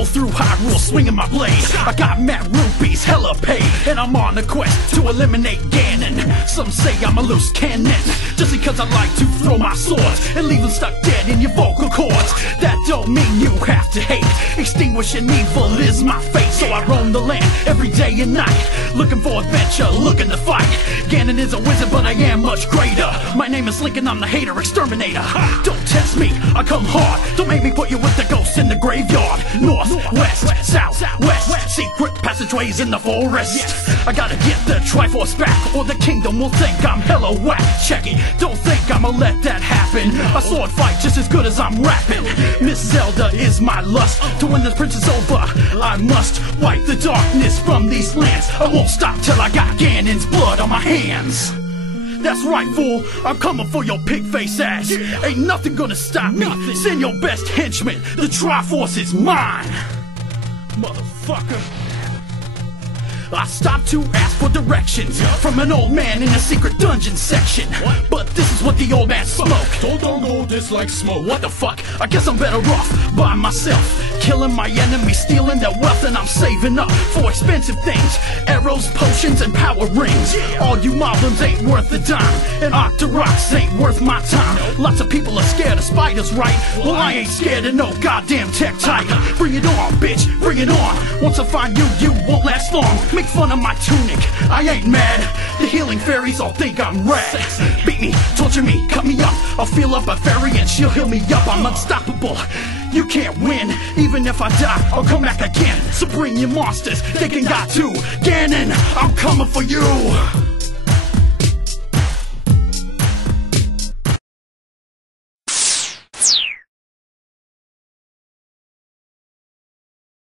roll through Hyrule, swinging my blade. I got mad rupees, hella paid, and I'm on a quest to eliminate Ganon. Some say I'm a loose cannon, just because I like to throw my swords and leave them stuck dead in your vocal cords. That don't mean you have to hate. Extinguishing evil is my fate, so I roam the land every day and night, looking for adventure, looking to fight. Ganon is a wizard, but I am much greater. My name is Lincoln, I'm the hater exterminator. Don't test me, I come hard. Don't make me put you with the ghosts in the graveyard. North, west, south, west, secret passageways in the forest. I gotta get the Triforce back, or the kingdom will think I'm hella whack. Check it, don't think I'ma let that happen. A sword fight just as good as I'm rapping. Miss Zelda is my lust. To win this princess over, I must wipe the darkness from these lands. I won't stop till I got Ganon's blood on my hands. That's right, fool, I'm coming for your pig-face ass. Ain't nothing gonna stop me. Send your best henchman, the Triforce is mine. Motherfucker. I stopped to ask for directions from an old man in a secret dungeon section. But this is what the old man smoked. Don't go this like smoke. What the fuck? I guess I'm better off by myself, killing my enemies, stealing their wealth, and I'm saving up for expensive things. Arrows, potions, and power rings. All you moblins ain't worth a dime, and Octoroks ain't worth my time. Lots of people are scared of spiders, right? Well, I ain't scared of no goddamn Tektite. Bring it on, bitch, bring it on. Once I find you, you won't last long. Make fun of my tunic, I ain't mad. The healing fairies all think I'm rad. Beat me, torture me, cut me up. I'll feel up a fairy and she'll heal me up. I'm unstoppable, you can't win. Even if I die, I'll come back again. So bring your monsters, they can got to. Ganon, I'm coming for you.